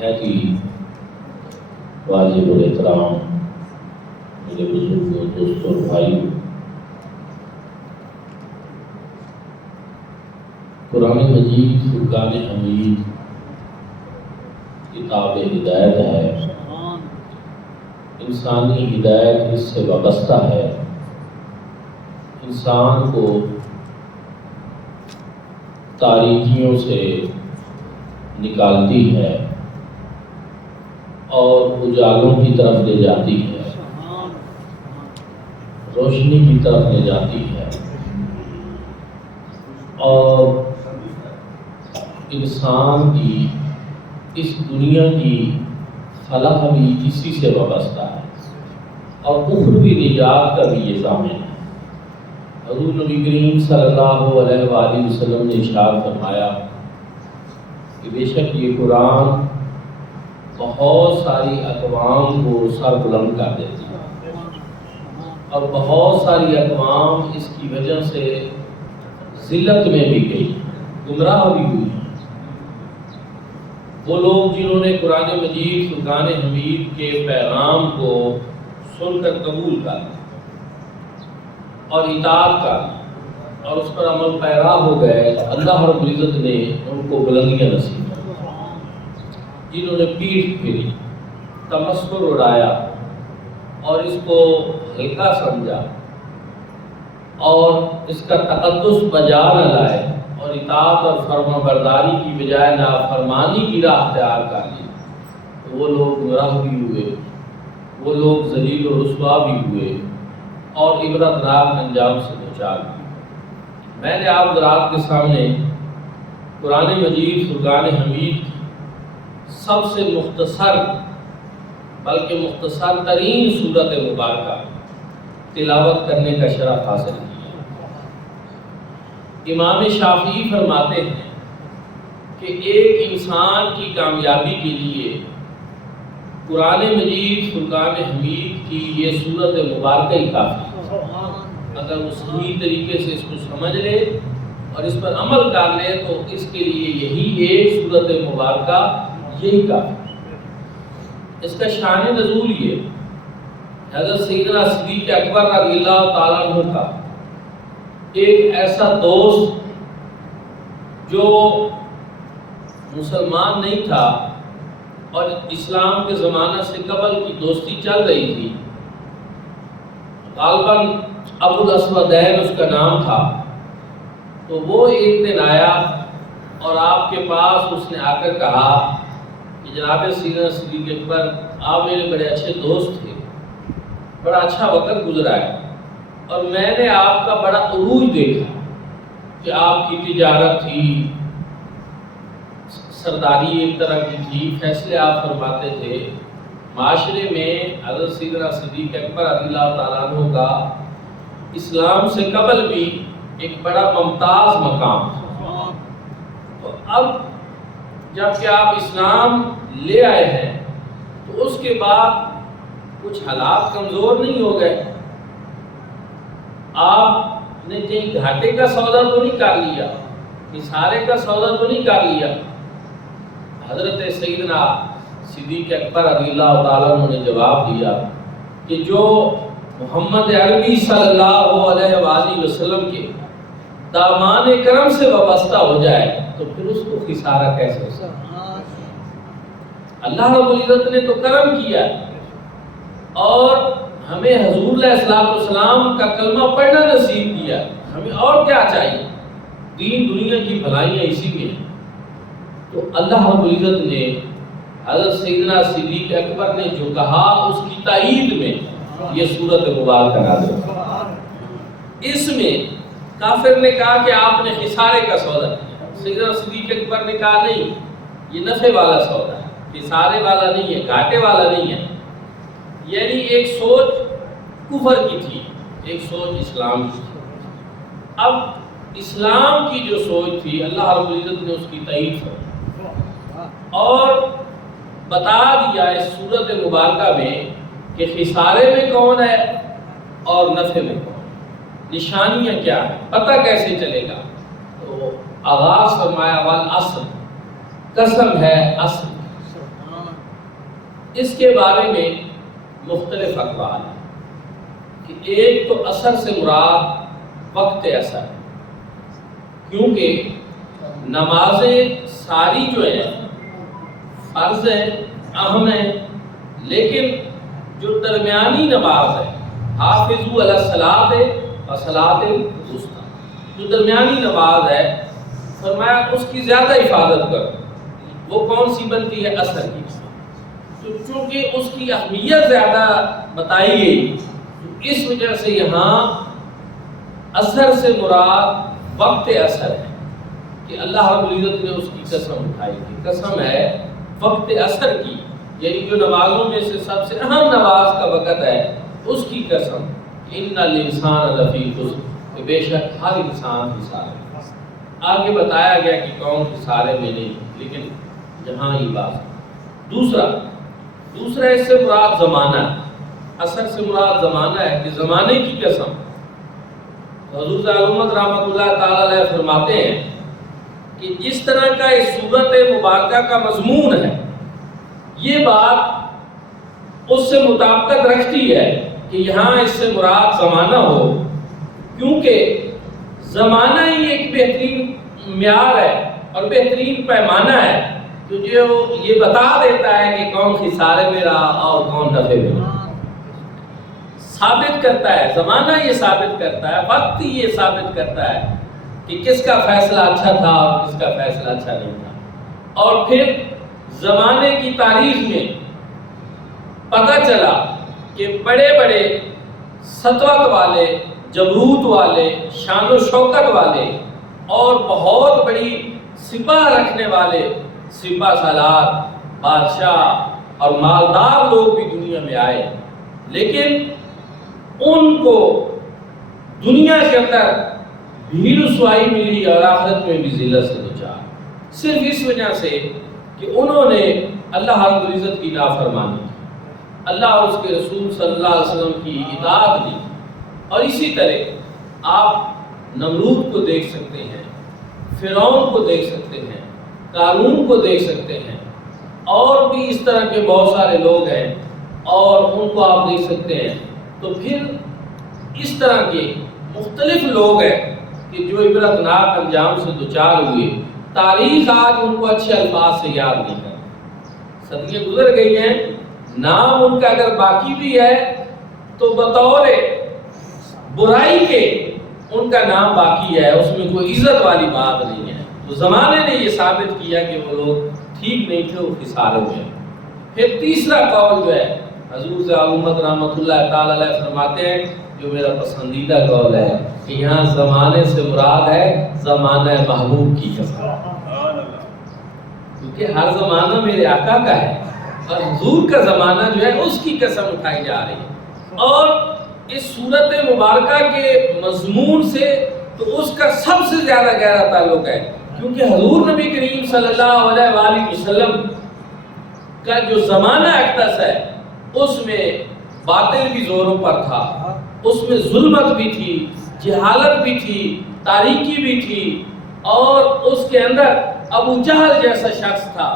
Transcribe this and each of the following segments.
نہایت ہی واجب الاحترام میرے بزرگوں، دوستوں، بھائیوں، قرآن مجید فرقان حمید کتاب ہدایت ہے۔ انسانی ہدایت اس سے وابستہ ہے۔ انسان کو تاریکیوں سے نکالتی ہے اور اجالوں کی طرف لے جاتی ہے، روشنی کی طرف لے جاتی ہے، اور انسان کی اس دنیا کی فلاح بھی اسی سے وابستہ ہے اور اخروی نجات کا بھی یہ ضامن ہے۔ حضور نبی کریم صلی اللہ علیہ وآلہ وسلم نے ارشاد فرمایا کہ بے شک یہ قرآن بہت ساری اقوام کو سر بلند کر دیتی ہے اور بہت ساری اقوام اس کی وجہ سے ذلت میں بھی گئی، گمراہ بھی ہوئی۔ وہ لوگ جنہوں نے قرآن مجید فرقان حمید کے پیغام کو سن کر قبول کر اور اطاعت کر اور اس پر عمل پیرا ہو گئے، اللہ رب العزت نے ان کو بلندیاں نصیب کی۔ جنہوں نے پیٹھ پھیری، تمسخر اڑایا اور اس کو ہلکا سمجھا اور اس کا تقدس بجا نہ لائے اور اطاعت اور فرما برداری کی بجائے نافرمانی کی راہ اختیار کر لی، تو وہ لوگ گمراہ بھی ہوئے، وہ لوگ ذلیل و رسوا بھی ہوئے اور عبرتناک انجام سے دوچار ہوئے۔ میں نے آپ حضرات کے سامنے قرآن مجید فرقان حمید سب سے مختصر بلکہ مختصر ترین سورت مبارکہ تلاوت کرنے کا شرف حاصل کیا۔ امام شافعی فرماتے ہیں کہ ایک انسان کی کامیابی کے لیے قرآن مجید فرقان حمید کی یہ سورت مبارکہ ہی کافی ہے۔ اگر وہ صحیح طریقے سے اس کو سمجھ لے اور اس پر عمل کر لے تو اس کے لیے یہی ایک سورت مبارکہ یہی کافی ہے۔ اس کا شان نزول یہ حضرت سیدنا صدیق اکبر رضی اللہ تعالیٰ عنہ کا ایک ایسا دوست جو مسلمان نہیں تھا اور اسلام کے زمانہ سے قبل کی دوستی چل رہی تھی، غالباً ابو الاسودین اس کا نام تھا، تو وہ ایک دن آیا اور آپ کے پاس اس نے آ کر کہا کہ جناب سیدنا صدیق اکبر، آپ میرے بڑے اچھے دوست تھے، بڑا اچھا وقت گزرا ہے اور میں نے آپ کا بڑا عروج دیکھا کہ آپ کی تجارت تھی، سرداری ایک طرح کی تھی، فیصلے آپ فرماتے تھے، معاشرے میں حضرت سیدنا صدیق اکبر رضی اللہ تعالیٰ عنہ کا اسلام سے قبل بھی ایک بڑا ممتاز مقام تھا۔ تو اب جب کہ آپ اسلام لے آئے ہیں تو اس کے بعد کچھ حالات کمزور نہیں ہو گئے، آپ نے کہیں گھاٹے کا سودا تو نہیں کر لیا، خسارے کا سودا تو نہیں کر لیا؟ حضرت سیدنا صدیق اکبر رضی اللہ تعالیٰ عنہ نے جواب دیا کہ جو محمد عربی صلی اللہ علیہ وآلہ وسلم کے دامان کرم سے وابستہ ہو جائے تو پھر اس کو خسارہ کیسے ہو سکتا؟ اللہ رب العزت نے تو کرم کیا اور ہمیں حضور علیہ السلام کا کلمہ پڑھنا نصیب کیا، ہمیں اور کیا چاہیے؟ دین دنیا کی بھلائیاں اسی میں ہیں۔ تو اللہ رب العزت نے حضرت سیدنا صدیق اکبر نے جو کہا اس کی تائید میں یہ سورت مبارکہ نازل ہوئی۔ اس میں کافر نے کہا کہ آپ نے خسارے کا سودا کیا، سیدنا صدیق اکبر نے کہا نہیں، یہ نفع والا سودا ہے، خسارے والا نہیں ہے، گھاٹے والا نہیں ہے۔ یعنی ایک سوچ کفر کی تھی، ایک سوچ اسلام کی تھی۔ اب اسلام کی جو سوچ تھی اللہ رب العزت نے اس کی تائید فرمائی اور بتا دیا اس سورت مبارکہ میں کہ خسارے میں کون ہے اور نفع میں کون ہے، نشانیاں کیا ہیں، پتہ کیسے چلے گا۔ تو آغاز فرمایا والعصر، قسم ہے عصر، اس کے بارے میں مختلف اقوال ہیں کہ ایک تو اثر سے مراد وقت اثر ہے، کیونکہ نمازیں ساری جو ہیں فرض ہیں، اہم ہیں، لیکن جو درمیانی نماز ہے حافظوا علی الصلاۃ والصلاۃ الوسطیٰ، جو درمیانی نماز ہے فرمایا اس کی زیادہ حفاظت کرو۔ وہ کون سی بنتی ہے؟ اثر کی۔ تو چونکہ اس کی اہمیت زیادہ بتائی گئی، اس وجہ سے یہاں اثر سے مراد وقت اثر ہے کہ اللہ رب العزت نے اس کی قسم اٹھائی تھی۔ قسم ہے وقت اثر کی، یعنی جو نمازوں میں سے سب سے اہم نماز کا وقت ہے اس کی قسم، ان الانسان لفی خسر، کہ بے شک ہر انسان خسارے میں۔ آگے بتایا گیا کہ کون خسارے میں نہیں، لیکن جہاں ہی بات دوسرا اس سے مراد زمانہ ہے، اثر سے مراد زمانہ ہے کہ زمانے کی قسم۔ حضور امت رحمۃ اللہ تعالی علیہ فرماتے ہیں کہ جس طرح کا اس سورت مبارکہ کا مضمون ہے، یہ بات اس سے مطابقت رکھتی ہے کہ یہاں اس سے مراد زمانہ ہو، کیونکہ زمانہ ہی ایک بہترین معیار ہے اور بہترین پیمانہ ہے جو یہ بتا دیتا ہے کہ کون خسارے میں رہا اور کون نفع میں رہا، ثابت کرتا ہے۔ زمانہ یہ ثابت کرتا ہے، وقت ہی یہ ثابت کرتا ہے کہ کس کا فیصلہ اچھا تھا اور کس کا فیصلہ اچھا نہیں تھا۔ اور پھر زمانے کی تاریخ میں پتہ چلا کہ بڑے بڑے سطوت والے، جبروت والے، شان و شوکت والے اور بہت بڑی سپاہ رکھنے والے سپاہ سالار، بادشاہ اور مالدار لوگ بھی دنیا میں آئے، لیکن ان کو دنیا کے اندر بھی رسوائی ملی اور آخرت میں بھی ذلت سے دوچار، صرف اس وجہ سے کہ انہوں نے اللہ رب العزت کی نافرمانی کی، اللہ اور اس کے رسول صلی اللہ علیہ وسلم کی اطاعت دی۔ اور اسی طرح آپ نمرود کو دیکھ سکتے ہیں، فرعون کو دیکھ سکتے ہیں، قارون کو دیکھ سکتے ہیں، اور بھی اس طرح کے بہت سارے لوگ ہیں اور ان کو آپ دیکھ سکتے ہیں۔ تو پھر اس طرح کے مختلف لوگ ہیں کہ جو عبرتناک انجام سے دوچار ہوئے، تاریخ آج ان کو اچھے الفاظ سے یاد نہیں ہے، صدیاں گزر گئی ہیں، نام ان کا اگر باقی بھی ہے تو بطور برائی کے ان کا نام باقی ہے، اس میں کوئی عزت والی بات نہیں ہے۔ تو زمانے نے یہ ثابت کیا کہ وہ لوگ ٹھیک نہیں تھے، وہ خسارے میں۔ پھر تیسرا قول جو ہے حضور سے امت رحمۃ اللہ تعالی علیہ فرماتے ہیں، جو میرا پسندیدہ قول ہے کہ یہاں زمانے سے مراد ہے زمانہ محبوب کی قسم، کیونکہ ہر زمانہ میرے آقا کا ہے اور حضور کا زمانہ جو ہے اس کی قسم اٹھائی جا رہی ہے۔ اور اس صورت مبارکہ کے مضمون سے تو اس کا سب سے زیادہ گہرا تعلق ہے، کیونکہ حضور نبی کریم صلی اللہ علیہ وآلہ وسلم کا جو زمانہ اقدس ہے اس میں باطل بھی زوروں پر تھا، اس میں ظلمت بھی تھی، جہالت بھی تھی، تاریکی بھی تھی، اور اس کے اندر ابو جہل جیسا شخص تھا،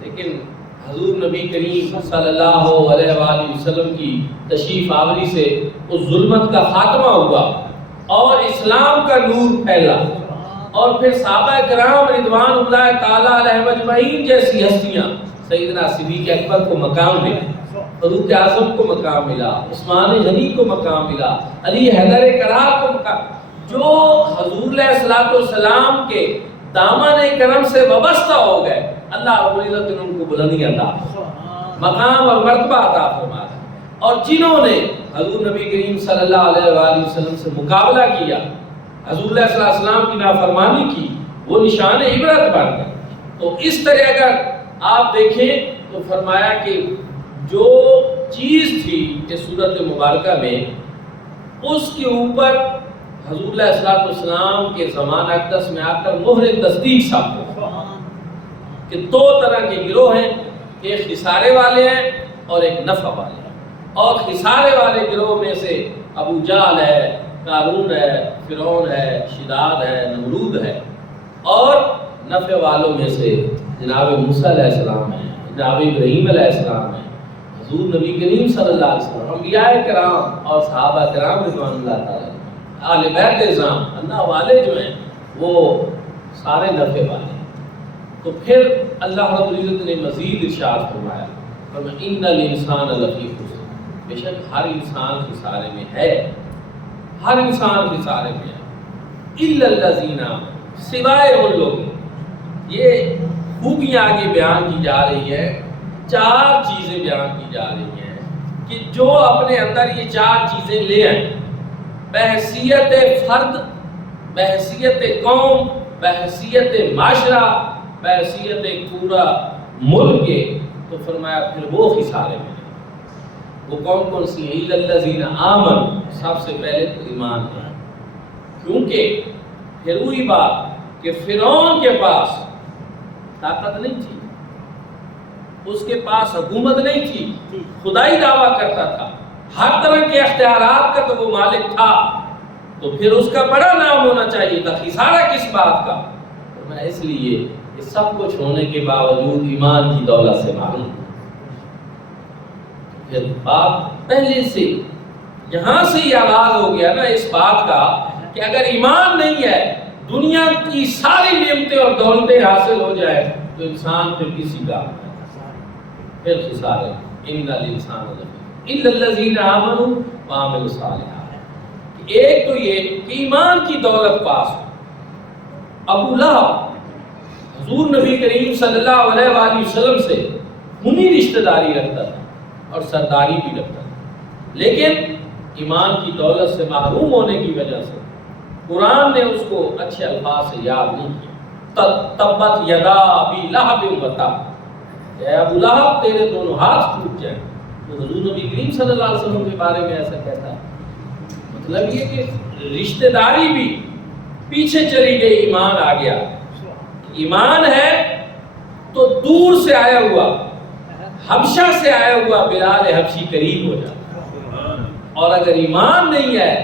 لیکن حضور نبی کریم صلی اللہ علیہ وآلہ وسلم کی تشریف آوری سے اس ظلمت کا خاتمہ ہوا اور اسلام کا نور پھیلا، اور پھر صحابہ کرام رضوان اللہ تعالی علیہ اجمعین جیسی ہستیاں، سیدنا صدیق اکبر کو مقام ملا، فاروق اعظم کو مقام ملا، عثمان غنی کو مقام ملا، علی حیدر کرار کو مقام، جو حضور علیہ السلام کے دامن کرم سے وابستہ ہو گئے، اللہ رب العزت نے ان کو بلندی عطا، مقام اور مرتبہ عطا فرمایا، اور جنہوں نے حضور نبی کریم صلی اللہ علیہ وآلہ وسلم سے مقابلہ کیا، حضور علیہ السلام کی نافرمانی کی، وہ نشان عبرت بن گئے۔ تو اس طرح اگر آپ دیکھیں تو فرمایا کہ جو چیز تھی اس صورت مبارکہ میں، اس کے اوپر حضور علیہ السلام کے زمانہ اقدس میں آ کر مہر تصدیق ثابت ہو کہ دو طرح کے گروہ ہیں، ایک خسارے والے ہیں اور ایک نفع والے ہیں، اور خسارے والے گروہ میں سے ابو جہل ہے، قارون ہے، فرعون ہے، شداد ہے، نمرود ہے، اور نفع والوں میں سے جناب موسیٰ علیہ السلام ہیں، جناب ابراہیم علیہ السلام ہیں، حضور نبی کریم صلی اللہ علیہ وسلم، انبیاء کرام اور صحابہ کرام رضوان اللہ تعالیٰ، اہل بیت اعظام، اللہ والے جو ہیں وہ سارے نفع والے ہیں۔ تو پھر اللہ رب العزت نے مزید ارشاد فرمایا، فرمایا ان الانسان لفی خسر، بے شک ہر انسان خسارے میں ہے، ہر انسان خسارے میں ہے، الا الذین آمنوا، سوائے ان لوگ۔ یہ خوبیاں آگے بیان کی جا رہی ہے، چار چیزیں بیان کی جا رہی ہیں کہ جو اپنے اندر یہ چار چیزیں لے آئیں، بحیثیت فرد، بحیثیت قوم، بحیثیت معاشرہ، بحیثیت پورا ملک کے، تو فرمایا پھر وہ خسارے میں ہیں۔ وہ کون کون سی ہیں؟ الا الذین آمنوا، سب سے پہلے تو ایمان ہے، کیونکہ پھر وہی بات کہ فرعون کے پاس طاقت نہیں تھی، اس کے پاس حکومت نہیں تھی، خدائی دعویٰ کرتا تھا، ہر طرح کے اختیارات کا تو وہ مالک تھا، تو پھر اس کا بڑا نام ہونا چاہیے تھا، خسارہ کس بات کا؟ میں اس لیے یہ سب کچھ ہونے کے باوجود ایمان کی دولت سے معلوم، پھر بات پہلے سے یہاں سے ہی آغاز ہو گیا نا اس بات کا کہ اگر ایمان نہیں ہے، دنیا کی ساری نعمتیں اور دولتیں حاصل ہو جائے تو انسان پھر کسی کا پھر خسارے، ان الانسان لفی الا الذین آمنوا وعملوا الصالحات۔ ایک تو یہ کہ ایمان کی دولت پاس ہو۔ ابو لہب حضور نبی کریم صلی اللہ علیہ وآلہ وسلم سے خونی رشتہ داری رکھتا تھا اور سرداری بھی رکھتا تھا، لیکن ایمان کی دولت سے محروم ہونے کی وجہ سے قرآن نے اس کو اچھے الفاظ سے یاد نہیں کیا۔ تبت یدا ابی لہب و تب، اے ابو لہب تیرے دونوں ہاتھ ٹوٹ جائیں۔ تو حضور نبی کریم صلی اللہ علیہ وسلم کے بارے میں ایسا کہتا ہے، مطلب یہ کہ رشتہ داری بھی پیچھے چلی گئی، ایمان آ گیا۔ ایمان ہے تو دور سے آیا ہوا، حبشہ سے آیا ہوا بلال حبشی قریب ہو جاتا، اور اگر ایمان نہیں ہے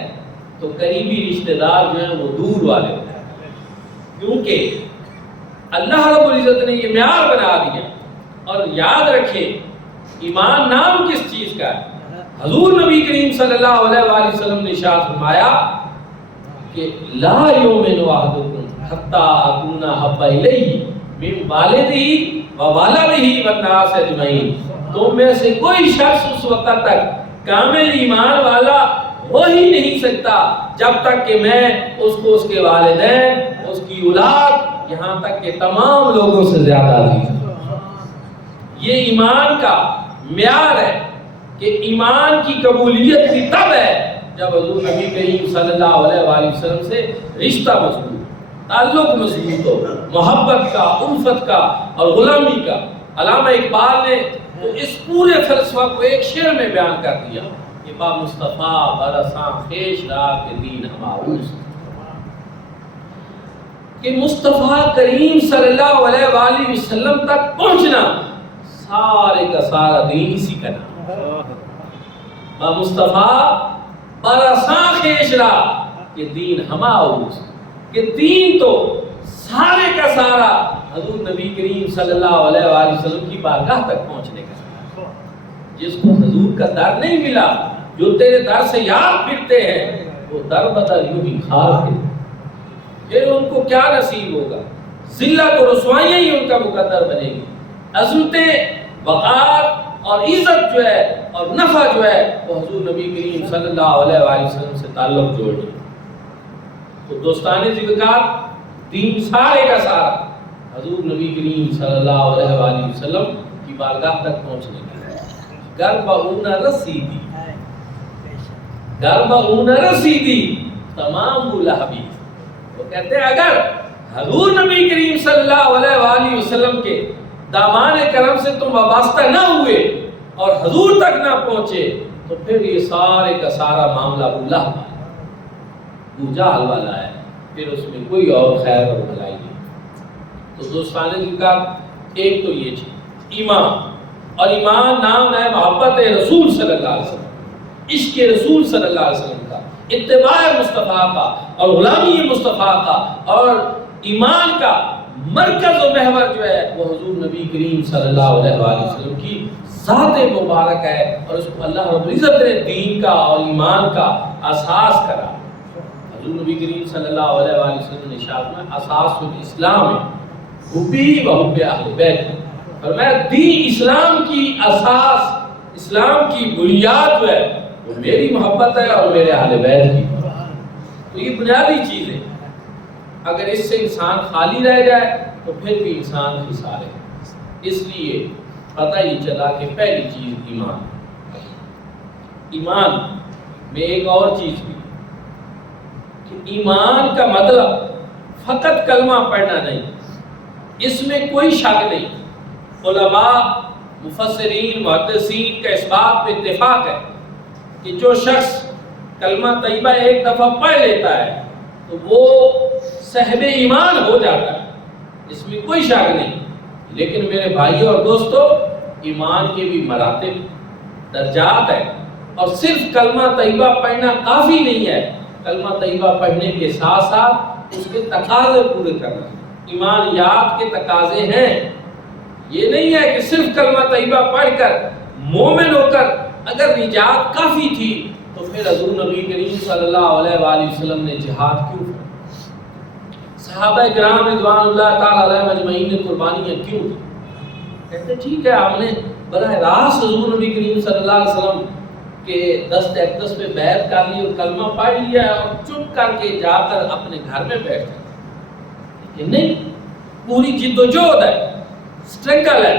تو قریبی رشتہ دار جو ہیں وہ دور والے ہوتے ہیں، کیونکہ اللہ رب العزت نے یہ معیار بنا دیا۔ اور یاد رکھے ایمان نام کس چیز کا ہے؟ حضور نبی کریم صلی اللہ علیہ وآلہ وسلم نے ارشاد فرمایا کہ لا یؤمن احدکم حتی اکون احب الیہ من والدہ وولدہ والناس اجمعین، تم میں سے کوئی شخص اس وقت تک کامل ایمان والا ہو ہی نہیں سکتا جب تک کہ میں اس کو اس کے والدین، اس کی اولاد، یہاں تک کہ تمام لوگوں سے زیادہ عزیز ہوں۔ یہ ایمان کا معیار ہے کہ ایمان کی قبولیت بھی تب ہے جب حضور نبی کریم صلی اللہ علیہ وآلہ وسلم سے رشتہ مضبوط، تعلق مضبوط ہو، محبت کا، الفت کا اور غلامی کا۔ علامہ اقبال نے تو اس پورے فلسفہ کو ایک شعر میں بیان کر دیا کہ با مصطفیٰ برساں خیش را کے دین ہماؤس، کہ مصطفیٰ کریم صلی اللہ علیہ وآلہ وسلم تک پہنچنا سارے کا سارا دین اسی کا نام، با مصطفیٰ برساں خیش را کہ دین ہماؤس، کہ دین تو سارے کا سارا حضور نبی کریم صلی اللہ علیہ وآلہ وسلم کی بارگاہ تک پہنچنے کا سارا۔ جس کو حضور کا در نہیں ملا، جو تیرے در سے یاد پھرتے ہیں، وہ در بدر یوں ہی کھار پھرتے، پھر ان کو کیا نصیب ہوگا؟ ذلت و رسوائیاں ہی ان کا مقدر بنے گی۔ عظمتیں، وقار اور عزت جو ہے اور نفع جو ہے وہ حضور نبی کریم صلی اللہ علیہ وآلہ وسلم سے تعلق جوڑیں۔ تو دوستان ذکر دین سارے کا سارا حضور نبی کریم صلی اللہ علیہ وآلہ وسلم کی بارگاہ تک پہنچنے کا گرب اون رسیدی، گرب اون رسیدی تمام لہبی۔ وہ کہتے ہیں اگر حضور نبی کریم صلی اللہ علیہ وآلہ وسلم کے دامان کرم سے تم وابستہ نہ ہوئے اور حضور تک نہ پہنچے تو پھر یہ سارے کا سارا معاملہ ابو لہب والا، ابو جہل والا ہے، پھر اس میں کوئی اور خیر اور بھلائی نہیں۔ تو دوستان ذکر ایک تو یہ چیز ایمان، اور ایمان نام ہے محبت رسول صلی اللہ علیہ وسلم، عشق رسول صلی اللہ علیہ وسلم کا، اتباع مصطفیٰ کا اور غلامی مصطفیٰ کا، اور ایمان کا مرکز و محور جو ہے وہ حضور نبی کریم صلی اللہ علیہ وآلہ وسلم کی ذات مبارک ہے، اور اس کو اللہ رب العزت نے دین کا اور ایمان کا اساس کرا۔ حضور نبی کریم صلی اللہ علیہ وآلہ وسلم نے ارشاد میں اساس الاسلام حبی و حب اہل بیت، اور میں دین اسلام کی اساس، اسلام کی بنیاد جو ہے وہ میری محبت ہے اور میرے اہل بیت کی۔ تو یہ بنیادی چیز ہے، اگر اس سے انسان خالی رہ جائے تو پھر بھی انسان خسارے۔ اس لیے پتہ ہی چلا کہ پہلی چیز ایمان۔ ایمان میں ایک اور چیز بھی کہ ایمان کا مطلب فقط کلمہ پڑھنا نہیں، اس میں کوئی شک نہیں۔ علماء، مفسرین، محدثین کا اس بات پہ اتفاق ہے کہ جو شخص کلمہ طیبہ ایک دفعہ پڑھ لیتا ہے تو وہ صاحب ایمان ہو جاتا ہے، اس میں کوئی شک نہیں۔ لیکن میرے بھائی اور دوستو، ایمان کے بھی مراتب، درجات ہیں، اور صرف کلمہ طیبہ پڑھنا کافی نہیں ہے۔ کلمہ طیبہ پڑھنے کے ساتھ ساتھ اس کے تقاضے پورے کرنا۔ ایمانیات کے تقاضے ہیں، یہ نہیں ہے کہ صرف کلمہ طیبہ پڑھ کر مومن ہو کر اگر نجات کافی تھی تو پھر حضور نبی کریم صلی اللہ علیہ وآلہ وسلم نے جہاد کیوں کیا؟ صحابہ کرام رضوان اللہ تعالی علیہ مجمعین نے قربانیاں کیوں دی؟ کہتے ٹھیک ہے، ہم نے براہ راست حضور نبی کریم صلی اللہ علیہ وسلم کے دست اقدس پہ بیعت کر لی اور کلمہ پڑھ لیا اور چپ کر کے جا کر اپنے گھر میں بیٹھ گئے، لیکن نہیں، پوری جد و جہد ہے، سٹرگل ہے،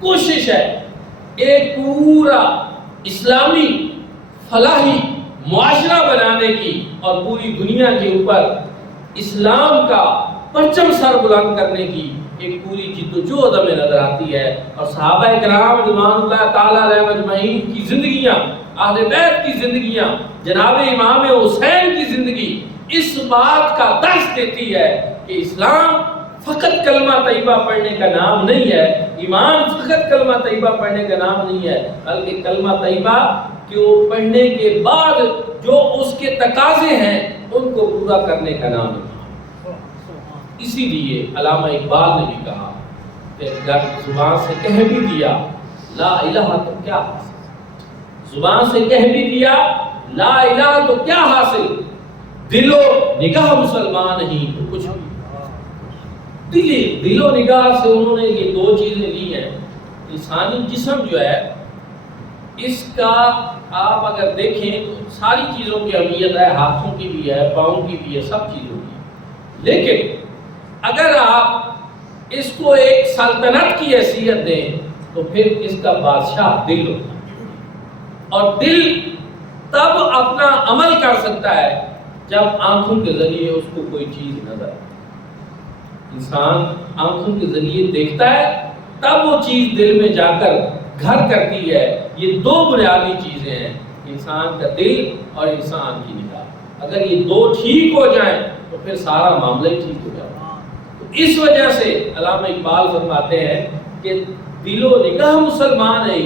کوشش ہے، ایک پورا اسلامی فلاحی معاشرہ بنانے کی اور پوری دنیا کے اوپر اسلام کا پرچم سر بلند کرنے کی ایک پوری جد و جہد ہمیں نظر آتی ہے۔ اور صحابہ کرام رضوان اللہ تعالی علیہ مجمعین کی زندگیاں، اہل بیت کی زندگیاں، جناب امام حسین کی زندگی اس بات کا درس دیتی ہے کہ اسلام فقط کلمہ طیبہ پڑھنے کا نام نہیں ہے، ایمان فقط کلمہ طیبہ پڑھنے کا نام نہیں ہے، بلکہ کلمہ طیبہ کو پڑھنے کے بعد جو اس کے تقاضے ہیں ان کو پورا کرنے کا نام ہے۔ اسی لیے علامہ اقبال نے بھی کہا کہ اگر زبان سے کہہ بھی دیا لا الہ تو کیا حاصل، زبان سے کہہ بھی دیا لا الہ تو کیا حاصل، دل و نگاہ مسلمان نہیں تو کچھ بھی۔ دل و نگاہ سے انہوں نے یہ دو چیزیں لی ہیں۔ انسانی جسم جو ہے اس کا آپ اگر دیکھیں تو ساری چیزوں کی اہمیت ہے، ہاتھوں کی بھی ہے، پاؤں کی بھی ہے، سب چیزوں کی، لیکن اگر آپ اس کو ایک سلطنت کی حیثیت دیں تو پھر اس کا بادشاہ دل ہوتا ہے، اور دل تب اپنا عمل کر سکتا ہے جب آنکھوں کے ذریعے اس کو کوئی چیز نظر آئے۔ انسان آنکھوں کے ذریعے دیکھتا ہے تب وہ چیز دل میں جا کر گھر کرتی ہے۔ یہ دو بنیادی چیزیں ہیں، انسان کا دل اور انسان کی نگاہ۔ اگر یہ دو ٹھیک ہو جائیں تو پھر سارا معاملہ ہی ٹھیک ہو جائے۔ تو اس وجہ سے علامہ اقبال فرماتے ہیں کہ دل و نگاہ مسلمان ہے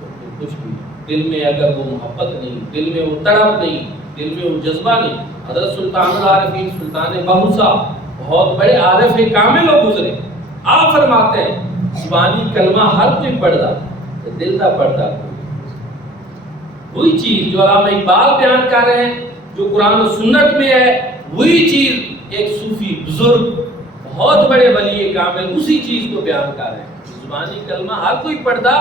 تو پھر کچھ بھی، دل میں اگر وہ محبت نہیں، دل میں وہ تڑپ نہیں، دل میں وہ جذبہ نہیں۔ حضرت سلطان العارفین سلطان بہوسا بہت بڑے عارف کامل و گزرے، آپ فرماتے ہیں زبانی کلمہ ہر کوئی پڑھتا، دل کا پڑھتا وہی چیز جو علامہ اقبال بیان کر رہے ہیں، جو قرآن و سنت میں ہے، وہی چیز ایک صوفی بزرگ بہت بڑے ولی کامل اسی چیز کو بیان کر رہے ہیں۔ زبانی کلمہ ہر کوئی پڑھتا،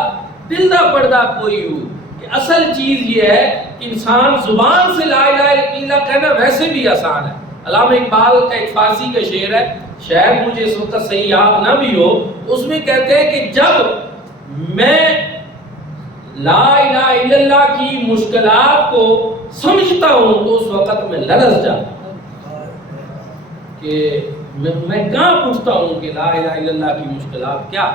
دل کا پڑھتا کوئی ہو۔ کہ اصل چیز یہ ہے کہ انسان زبان سے لا الہ الا اللہ کہنا ویسے بھی آسان ہے۔ علامہ اقبال کا ایک فارسی کا شعر ہے، شاید مجھے اس وقت صحیح یاد نہ بھی ہو، اس میں کہتے ہیں کہ جب میں لا الہ الا اللہ کی مشکلات کو سمجھتا ہوں تو اس وقت میں لرز جاتا ہوں کہ میں کہاں پوچھتا ہوں کہ لا الہ الا اللہ کی مشکلات کیا؟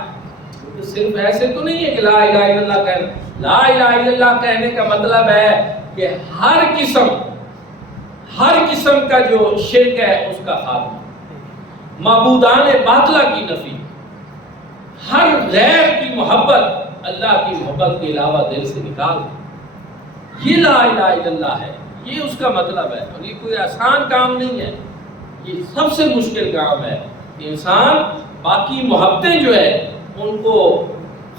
کیونکہ صرف ایسے تو نہیں ہے کہ لا الہ الا اللہ کہنا۔ لا الہ الا اللہ کہنے کا مطلب ہے کہ ہر قسم کا جو شرک ہے اس کا خاتمہ، معبودان باطلہ کی نفی، ہر غیر کی محبت اللہ کی محبت کے علاوہ دل سے نکال دیں۔ یہ لا الہ الا اللہ ہے، یہ اس کا مطلب ہے، اور یہ کوئی آسان کام نہیں ہے، یہ سب سے مشکل کام ہے۔ انسان باقی محبتیں جو ہے ان کو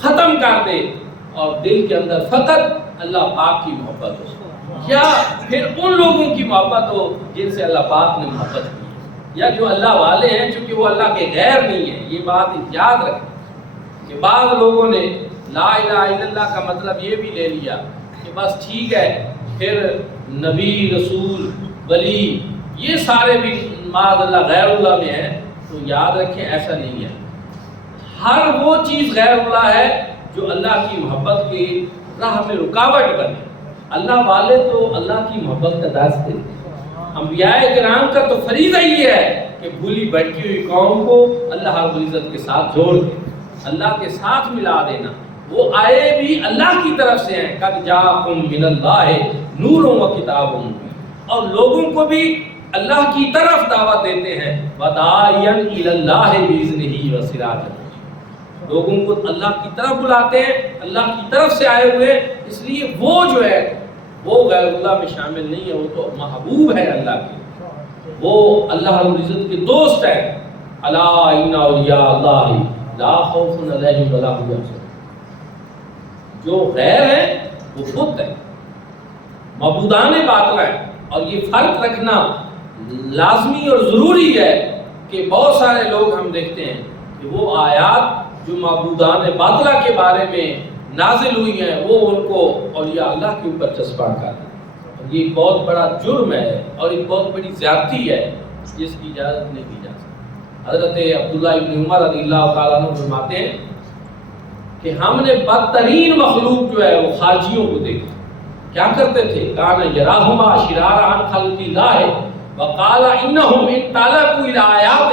ختم کر دے اور دل کے اندر فقط اللہ پاک کی محبت ہو، یا پھر ان لوگوں کی محبت ہو جن سے اللہ پاک نے محبت کی، یا جو اللہ والے ہیں چونکہ وہ اللہ کے غیر نہیں ہیں۔ یہ بات یاد رکھیں کہ بعض لوگوں نے لا الہ الا اللہ کا مطلب یہ بھی لے لیا کہ بس ٹھیک ہے پھر نبی، رسول، ولی یہ سارے بھی معاذ اللہ غیر اللہ میں ہیں۔ تو یاد رکھیں ایسا نہیں ہے، ہر وہ چیز غیر اللہ ہے جو اللہ کی محبت کی راہ میں رکاوٹ بنے۔ اللہ والے تو اللہ کی محبت کا درس دیتے ہیں۔ انبیاء کرام کا تو فریضہ یہ ہے کہ بھولی بھٹکی ہوئی قوم کو اللہ رب العزت کے ساتھ جوڑ دے، اللہ کے ساتھ ملا دینا۔ وہ آئے بھی اللہ کی طرف سے ہیں، قد جاءکم من اللہ نور و کتاب مبین، اور لوگوں کو بھی اللہ کی طرف دعوت دیتے ہیں، وداعیا الی اللہ باذنہ وسراجا، لوگوں کو اللہ کی طرف بلاتے ہیں، اللہ کی طرف سے آئے ہوئے، اس لیے وہ جو ہے وہ غیر اللہ میں شامل نہیں ہے، وہ تو محبوب ہے اللہ کے، وہ اللہ رب العزت کے دوست ہیں۔ الا ان اولیاء اللہ لا خوف علیہم ولا هم یحزنون، جو غیر ہیں وہ خود ہے، معبودان باطل ہیں۔ اور یہ فرق رکھنا لازمی اور ضروری ہے کہ بہت سارے لوگ ہم دیکھتے ہیں کہ وہ آیات جو معبودان باطلہ کے بارے میں نازل ہوئی ہیں وہ ان کو اولیاء اللہ کے اوپر چسپاں کر دیں، اور یہ بہت بڑا جرم ہے اور ایک بہت بڑی زیادتی ہے جس کی اجازت نہیں دی جا سکتی۔ حضرت عبداللہ ابن عمر رضی اللہ تعالیٰ عنہ فرماتے ہیں کہ ہم نے بدترین مخلوق جو ہے وہ خارجیوں کو دیکھا، کیا کرتے تھے؟ کان یراہما شرار عن خلق اللہ وقال انہم ان تعلقوا الى آیات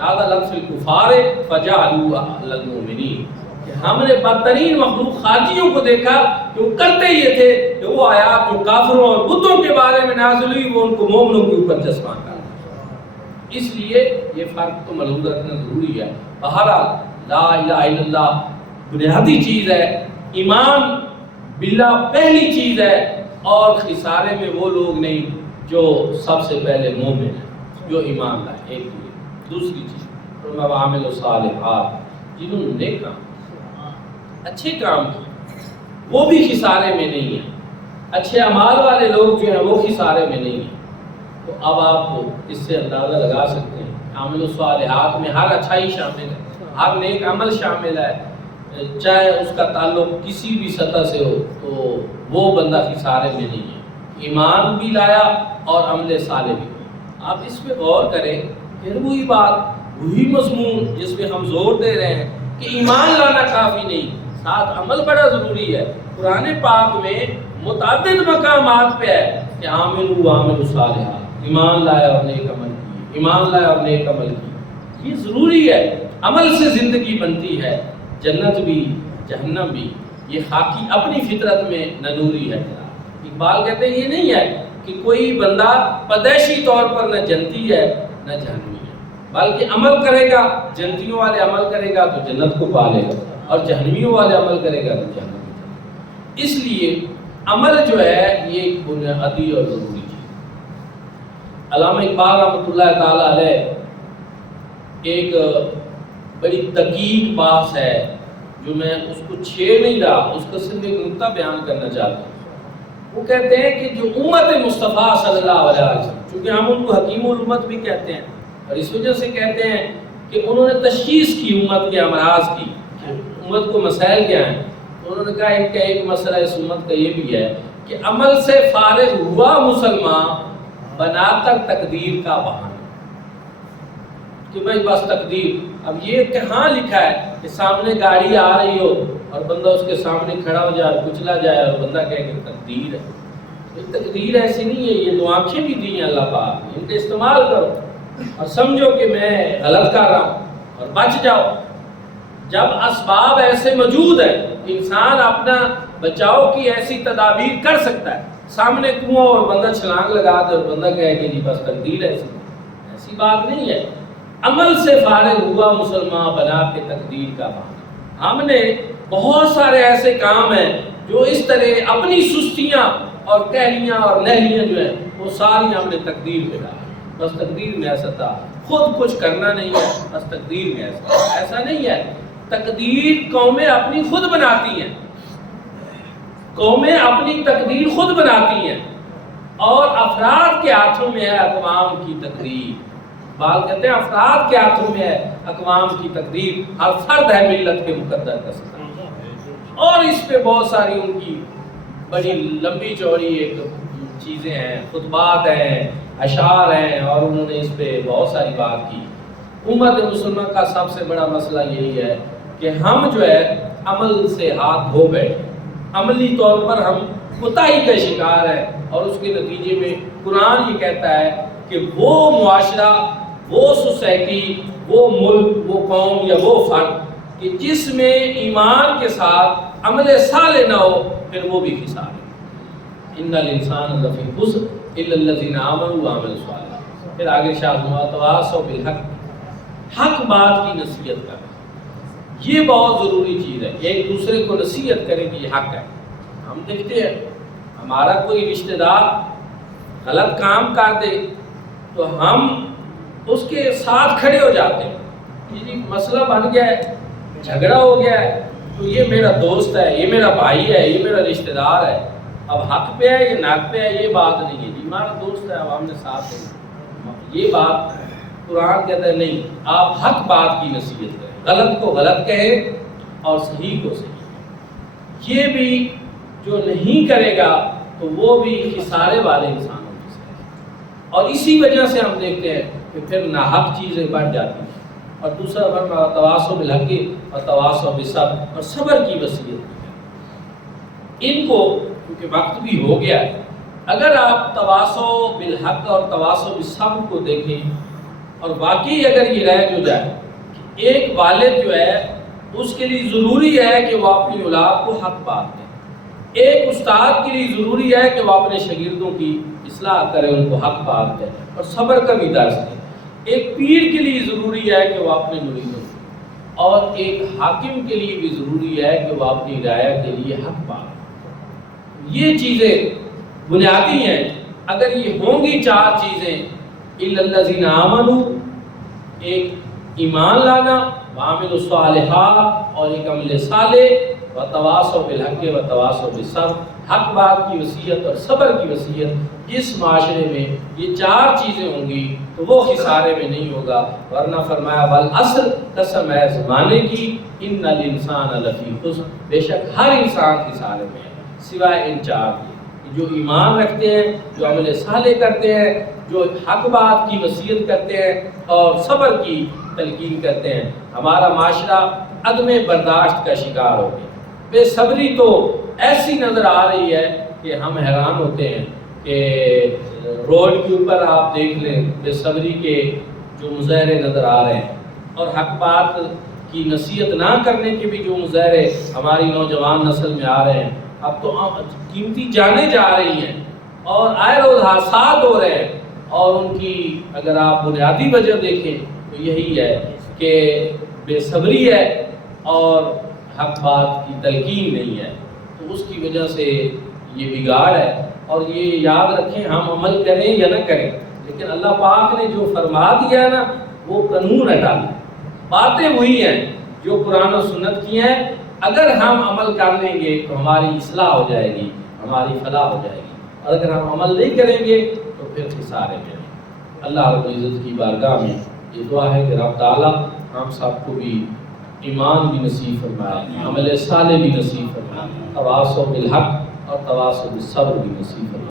هذا لفظ الکفار فجعلوا للمؤمنین، کہ ہم نے بدترین مخلوق خارجیوں کو دیکھا کہ وہ کرتے یہ تھے کہ وہ آیات جو کافروں اور بتوں کے بارے میں نازل ہوئی وہ ان کو مومنوں کے اوپر چسپاں کر، اس لیے یہ فرق تو ملحوظ رکھنا ضروری ہے۔ بہرحال لا الہ الا اللہ بنیادی چیز ہے، ایمان باللہ پہلی چیز ہے، اور خسارے میں وہ لوگ نہیں جو سب سے پہلے مومن ہیں، جو ایمان لائے، ایک چیز۔ دوسری چیز وعامل الصالحات، جنہوں نے نیک کام، اچھے کام کیے، وہ بھی خسارے میں نہیں ہیں، اچھے اعمال والے لوگ جو ہیں وہ خسارے میں نہیں ہیں۔ تو اب آپ اس سے اندازہ لگا سکتے ہیں عامل الصالحات میں ہر اچھائی شامل ہے، ہر نیک عمل شامل ہے، چاہے اس کا تعلق کسی بھی سطح سے ہو، تو وہ بندہ خسارے میں نہیں ہے، ایمان بھی لایا اور عمل صالح بھی۔ آپ اس پہ غور کریں، پھر وہی بات، وہی مضمون جس پہ ہم زور دے رہے ہیں کہ ایمان لانا کافی نہیں، ساتھ عمل بڑا ضروری ہے۔ قرآن پاک میں متعدد مقامات پہ ہے کہ آمنوا وعملوا الصالحات، ایمان لایا اور نیک عمل کی، ایمان لایا اور نیک عمل کی، یہ ضروری ہے۔ عمل سے زندگی بنتی ہے، جنت بھی جہنم بھی، یہ خاکی اپنی فطرت میں ننوری ہے۔ اقبال کہتے ہیں یہ نہیں ہے کہ کوئی بندہ پیدائشی طور پر نہ جنتی ہے نہ جہنمی ہے، بلکہ عمل کرے گا، جنتیوں والے عمل کرے گا تو جنت کو پا لے گا، اور جہنمیوں والے عمل کرے گا تو جہنم کو۔ اس لیے عمل جو ہے یہ ایک بنیادی اور ضروری چیز۔ علامہ اقبال رحمۃ اللہ تعالیٰ علیہ ایک بڑی دقیق بحث ہے جو میں اس کو چھیڑ نہیں رہا، اس کا صرف ایک نقطہ بیان کرنا چاہتا ہوں۔ وہ کہتے ہیں کہ جو امت مصطفیٰ صلی اللہ علیہ وسلم، چونکہ ہم ان کو حکیم الامت بھی کہتے ہیں، اور اس وجہ سے کہتے ہیں کہ انہوں نے تشخیص کی امت کے امراض کی، کہ امت کو مسائل کیا ہیں، تو انہوں نے کہا ان کا ایک مسئلہ اس امت کا یہ بھی ہے کہ عمل سے فارغ ہوا مسلمان بنا کر تقدیر کا بہانہ، کہ بھائی بس تقدیر۔ اب یہ کہاں لکھا ہے کہ سامنے گاڑی آ رہی ہو اور بندہ اس کے سامنے کھڑا ہو جائے، کچلا جائے، اور بندہ کہے کہ تقدیر ہے؟ یہ تقدیر ایسی نہیں ہے، یہ دو آنکھیں بھی دی ہیں اللہ پاک نے، ان کا استعمال کرو اور سمجھو کہ میں غلط کر رہا ہوں اور بچ جاؤ۔ جب اسباب ایسے موجود ہیں، انسان اپنا بچاؤ کی ایسی تدابیر کر سکتا ہے، سامنے کنواں اور بندہ چھلانگ لگا دے اور بندہ کہے کہ جی بس تقدیر ایسی بات نہیں ہے۔ عمل سے فارغ ہوا مسلمان بنا کے تقدیر کا بہانہ۔ ہم نے بہت سارے ایسے کام ہیں جو اس طرح اپنی سستیاں اور کہلیاں اور نہلیاں جو ہیں وہ ساری ہم نے تقدیر پہ ڈالی، بس تقدیر میں ایسا تھا، خود کچھ کرنا نہیں ہے، بس تقدیر میں ایسا نہیں ہے۔ تقدیر قومیں اپنی خود بناتی ہیں، قومیں اپنی تقدیر خود بناتی ہیں، اور افراد کے ہاتھوں میں ہے اقوام کی تقدیر۔ بال کہتے ہیں افراد کے ہاتھوں میں ہے اقوام کی تقدیر، ہر فرد ہے ملت کے مقدر کا ستارہ۔ اور اس پہ بہت ساری ان کی بڑی لمبی چوڑی ایک چیزیں ہیں، خطبات ہیں، اشعار ہیں، اور انہوں نے اس پہ بہت ساری بات کی۔ امت مسلمہ کا سب سے بڑا مسئلہ یہی ہے کہ ہم جو ہے عمل سے ہاتھ دھو بیٹھے، عملی طور پر ہم کوتاہی کا شکار ہیں، اور اس کے نتیجے میں قرآن یہ کہتا ہے کہ وہ معاشرہ، وہ سوسائٹی، وہ ملک، وہ قوم یا وہ فرد کہ جس میں ایمان کے ساتھ عمل صالح نہ ہو، پھر وہ بھی خسارہ۔ ان الانسان لفی خسر الا الذین آمنوا وعملوا الصالحات۔ پھر آگے ارشاد ہوا تواصوا بالحق، حق بات کی نصیحت کریں، یہ بہت ضروری چیز ہے، ایک دوسرے کو نصیحت کریں کہ یہ حق ہے۔ ہم دیکھتے ہیں ہمارا کوئی رشتہ دار غلط کام کر دے تو ہم اس کے ساتھ کھڑے ہو جاتے ہیں، یہ مسئلہ بن گیا ہے، جھگڑا ہو گیا ہے، تو یہ میرا دوست ہے، یہ میرا بھائی ہے، یہ میرا رشتہ دار ہے، اب حق پہ ہے یا ناک پہ ہے یہ بات نہیں ہے، جی ہمارا دوست ہے، اب ہم نے ساتھ ہے، یہ بات قرآن کہتا ہے نہیں، آپ حق بات کی نصیحت کریں، غلط کو غلط کہیں اور صحیح کو صحیح۔ یہ بھی جو نہیں کرے گا تو وہ بھی خسارے والے انسانوں میں سے ہے، اور اسی وجہ سے ہم دیکھتے ہیں کہ پھر ناحق چیزیں بڑھ جاتی ہیں۔ اور دوسرا فرما تواصوا بالحق اور تواصوا بالصبر، اور صبر کی وصیت ہے۔ ان کو کیونکہ وقت بھی ہو گیا ہے، اگر آپ تواصوا بالحق اور تواصوا بالصبر کو دیکھیں، اور واقعی اگر یہ رہ جو جائے، ایک والد جو ہے اس کے لیے ضروری ہے کہ وہ اپنی اولاد کو حق بات دے، ایک استاد کے لیے ضروری ہے کہ وہ اپنے شاگردوں کی اصلاح کرے، ان کو حق بات دے اور صبر کا بھی درس دے، ایک پیر کے لیے ضروری ہے کہ وہ اپنے مریدوں کو، اور ایک حاکم کے لیے بھی ضروری ہے کہ وہ اپنی رعایا کے لیے حق بات دے۔ یہ چیزیں بنیادی ہیں، اگر یہ ہوں گی چار چیزیں، الا الذین آمنوا، ایک ایمان لانا، وعملوا الصالحات، اور ایک عمل صالح، وتواصوا بالحق وتواصوا بالصبر، حق بات کی وصیت اور صبر کی وصیت، جس معاشرے میں یہ چار چیزیں ہوں گی تو وہ خسارے میں نہیں ہوگا۔ ورنہ فرمایا والعصر، قسم ہے زمانے کی، ان الانسان لفی خسر، بے شک ہر انسان خسارے میں ہے سوائے ان چار کے، جو ایمان رکھتے ہیں، جو عمل صالح کرتے ہیں، جو حق بات کی وصیت کرتے ہیں اور صبر کی تلقین کرتے ہیں۔ ہمارا معاشرہ عدم برداشت کا شکار ہو گیا، بے صبری تو ایسی نظر آ رہی ہے کہ ہم حیران ہوتے ہیں کہ روڈ کے اوپر آپ دیکھ لیں بے صبری کے جو مظاہرے نظر آ رہے ہیں، اور حق بات کی نصیحت نہ کرنے کے بھی جو مظاہرے ہماری نوجوان نسل میں آ رہے ہیں۔ اب تو قیمتی جانیں جا رہی ہیں اور آئے روز حادثات ہو رہے ہیں، اور ان کی اگر آپ بنیادی وجہ دیکھیں تو یہی ہے کہ بے صبری ہے اور حق بات کی تلقین نہیں ہے، تو اس کی وجہ سے یہ بگاڑ ہے۔ اور یہ یاد رکھیں، ہم عمل کریں یا نہ کریں، لیکن اللہ پاک نے جو فرما دیا ہے نا وہ قانون ہے ڈالا، باتیں وہی ہیں جو قرآن و سنت کی ہیں، اگر ہم عمل کر لیں گے تو ہماری اصلاح ہو جائے گی، ہماری فلاح ہو جائے گی، اور اگر ہم عمل نہیں کریں گے تو پھر خسارے میں ہیں۔ اللہ رب العزت کی بارگاہ میں یہ دعا ہے کہ رب تعالیٰ ہم سب کو بھی ایمان بھی نصیب فرمائے، عمل صالح بھی نصیب فرمائے، تواصوا بالحق اور تواصوا بالصبر بھی نصیب فرمائے۔